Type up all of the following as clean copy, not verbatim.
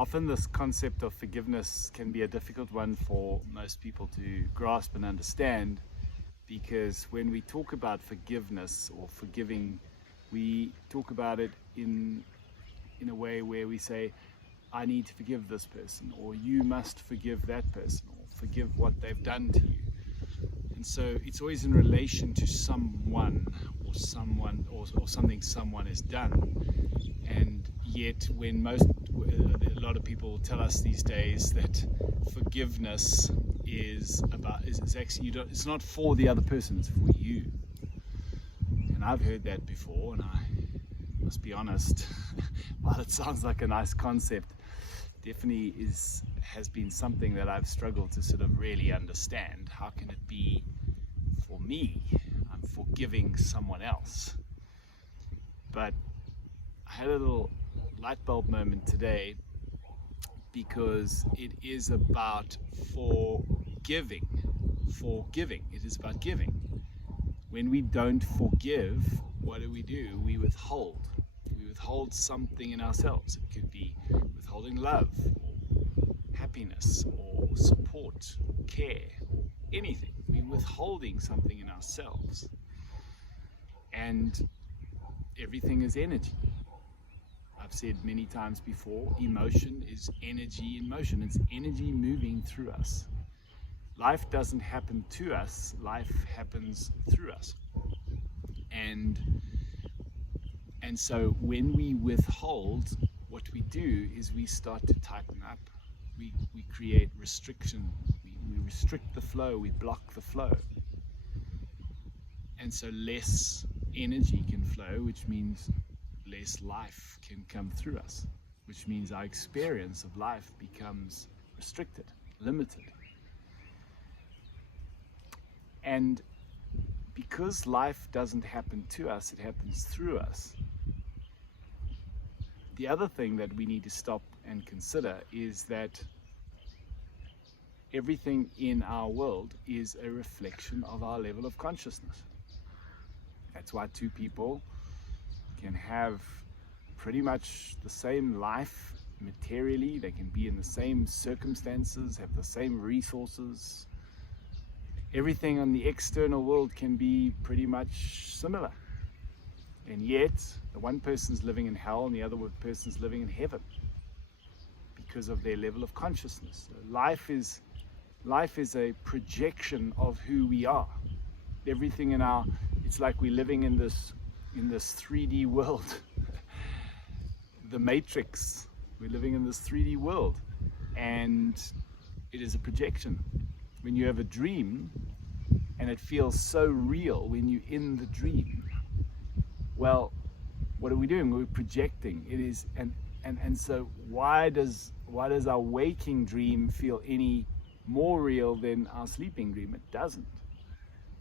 Often this concept of forgiveness can be a difficult one for most people to grasp and understand, because when we talk about forgiveness or forgiving, we talk about it in a way where we say, I need to forgive this person, or you must forgive that person, or forgive what they've done to you. And so it's always in relation to someone or something someone has done. And yet when a lot of people tell us these days that forgiveness is actually, it's not for the other person, it's for you. And I've heard that before, and I must be honest, while it sounds like a nice concept, definitely has been something that I've struggled to sort of really understand. How can it be for me? I'm forgiving someone else. But I had a little light bulb moment today, because it is about forgiving. It is about giving. When we don't forgive, what do? We withhold. We withhold something in ourselves. It could be withholding love, or happiness, or support, or care, anything. We're withholding something in ourselves. And everything is energy. I've said many times before, emotion is energy in motion. It's energy moving through us. Life doesn't happen to us, life happens through us. And so when we withhold, what we do is we start to tighten up. We create restriction. We restrict the flow, we block the flow. And so less energy can flow, which means less life can come through us, which means our experience of life becomes restricted, limited. And because life doesn't happen to us, it happens through us. The other thing that we need to stop and consider is that everything in our world is a reflection of our level of consciousness. That's why two people can have pretty much the same life materially. They can be in the same circumstances, have the same resources. Everything on the external world can be pretty much similar. And yet, the one person's living in hell and the other person's living in heaven because of their level of consciousness. So life is a projection of who we are. Everything it's like we're living in this 3D world. The Matrix. We're living in this 3D world, and it is a projection. When you have a dream and it feels so real when you're in the dream, well, what are we doing? We're projecting. It is, and so why does our waking dream feel any more real than our sleeping dream? It doesn't.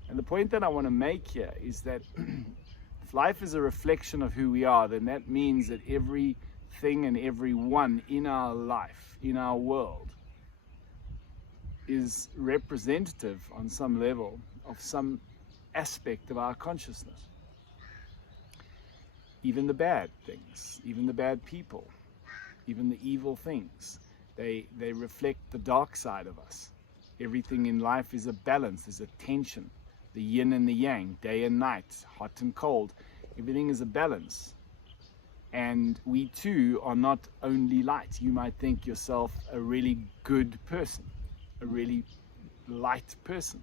And the point that I want to make here is that if life is a reflection of who we are, then that means that everything and everyone in our life, in our world, is representative on some level of some aspect of our consciousness. Even the bad things, even the bad people, even the evil things, they reflect the dark side of us. Everything in life is a balance, there's a tension, the yin and the yang, day and night, hot and cold. Everything is a balance. And we too are not only light. You might think yourself a really good person, a really light person.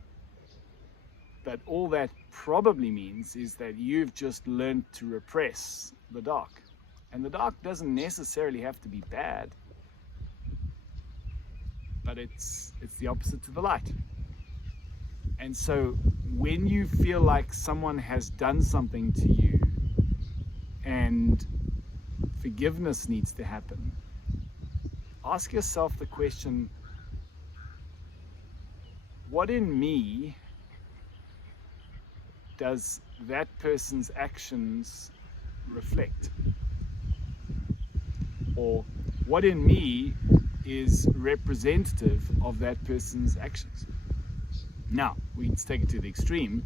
But all that probably means is that you've just learned to repress the dark. And the dark doesn't necessarily have to be bad, but it's the opposite to the light. And so when you feel like someone has done something to you and forgiveness needs to happen, ask yourself the question, what in me does that person's actions reflect? Or what in me is representative of that person's actions? Now, we can take it to the extreme.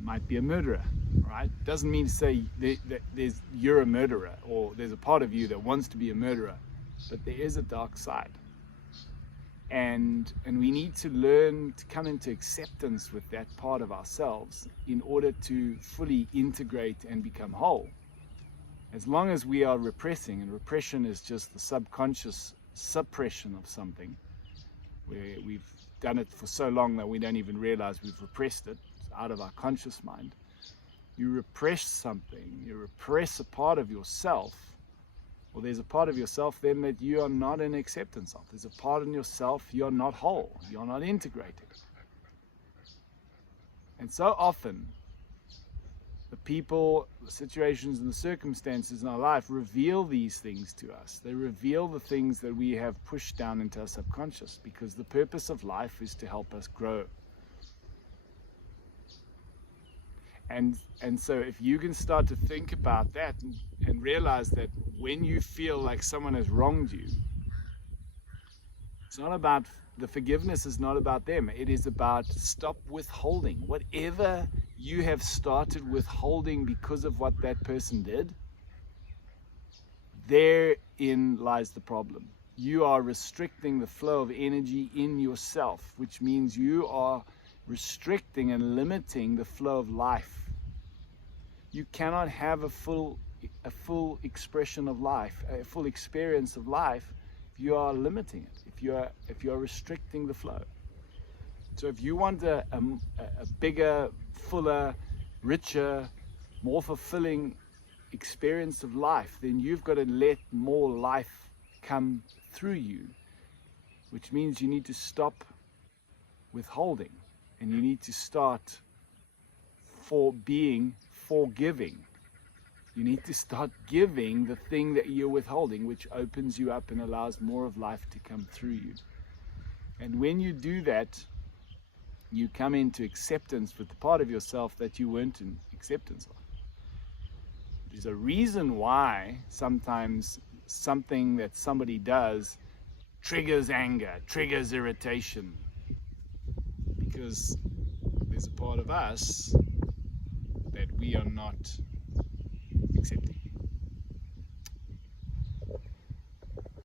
You might be a murderer, right? Doesn't mean to say that you're a murderer, or there's a part of you that wants to be a murderer. but there is a dark side. And we need to learn to come into acceptance with that part of ourselves in order to fully integrate and become whole. As long as we are repressing, and repression is just the subconscious suppression of something, where we've done it for so long that we don't even realize we've repressed it, it's out of our conscious mind. You repress something, you repress a part of yourself. Well, there's a part of yourself then that you are not in acceptance of. There's a part in yourself you're not whole, you're not integrated. And so often, the people, the situations, and the circumstances in our life reveal these things to us. They reveal the things that we have pushed down into our subconscious, because the purpose of life is to help us grow. And so if you can start to think about that and realize that when you feel like someone has wronged you, it's not about, the forgiveness is not about them. It is about stop withholding. Whatever you have started withholding because of what that person did, therein lies the problem. You are restricting the flow of energy in yourself, which means you are restricting and limiting the flow of life. You cannot have a full expression of life, a full experience of life, if you are limiting it, if you are restricting the flow. So if you want a bigger, fuller, richer, more fulfilling experience of life, then you've got to let more life come through you, which means you need to stop withholding, and you need to start being forgiving. You need to start giving the thing that you're withholding, which opens you up and allows more of life to come through you. And when you do that, you come into acceptance with the part of yourself that you weren't in acceptance of. There's a reason why sometimes something that somebody does triggers anger, triggers irritation, because there's a part of us that we are not accepting.